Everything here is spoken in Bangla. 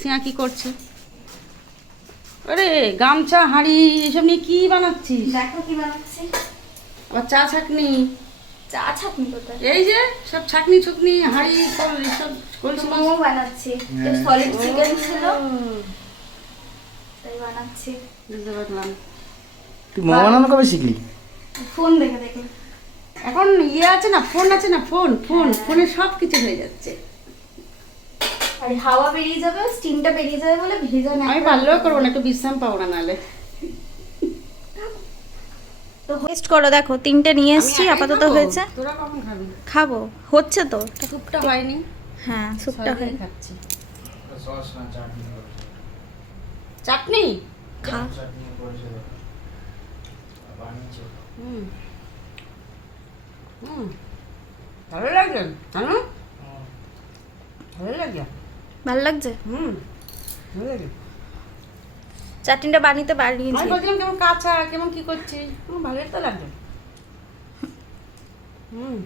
সিয়া কি করছে? আরে গামছা হাঁড়ি এসব নিয়ে কি বানাচ্ছিস? দেখো কি বানাচ্ছি। আবার চা ছাকনি। চা ছাকনি কোথায়? এই যে সব ছাকনি ছুকনি হাঁড়ি সব এসব কলসি মোমো বানাচ্ছি। সলিড চিকেন ছিল তাই বানাচ্ছি। বুঝতে পারলাম। তুই মোমো বানানো কবে শিখলি? ফোন দেখে দেখে। এখন আছে না, ফোন আছে না, ফোনে সব কিছু হয়ে যাচ্ছে। আর হাওয়া বেরিয়ে যাবে, স্টিমটা বেরিয়ে যাবে বলে ভেজা না। আমি পারলেও করবো না, একটু বিশ্রাম পাবো না নাহলে। তো টেস্ট করো, দেখো তিনটে নিয়ে এসেছি, আপাতত হয়েছে। তোরা কখন খাবি? খাবো, হচ্ছে তো। স্যুপটা হয়নি। হ্যাঁ, স্যুপটা সবাই হয়। খাচ্ছি। সস না চাটনি চাটনি খা। চাটনি করেছে বানিয়েছে। হুম হুম ভালো লাগে জানো, ভালো লাগে। ভালো লাগছে? হুম ভালো লাগে। চাটনিটা বানিয়ে আমি বানিয়েছি। বলছিলাম কেমন কাঁচা, কেমন কি করছিস? ভালোই তো লাগে। হুম